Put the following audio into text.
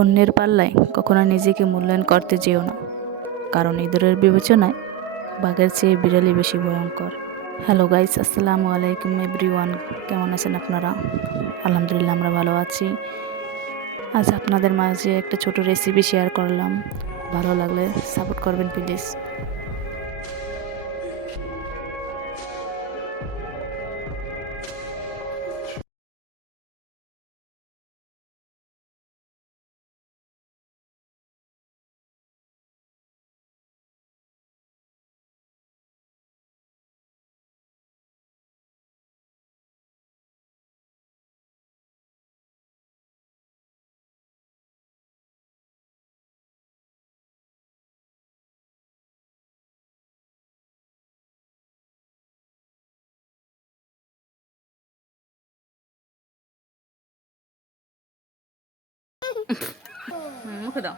অন্যের পাল্লায় কখনো নিজেকে মূল্যায়ন করতে যেও না, কারণ ইঁদুরের বিবেচনায় বাঘের চেয়ে বিড়ালই বেশি ভয়ঙ্কর। হ্যালো গাইস, আসসালামু আলাইকুম এভরিওয়ান। কেমন আছেন আপনারা? আলহামদুলিল্লাহ, আমরা ভালো আছি। আজ আপনাদের মাঝে একটা ছোট রেসিপি শেয়ার করলাম। ভালো লাগলে সাপোর্ট করবেন প্লিজ। মুখে দাও।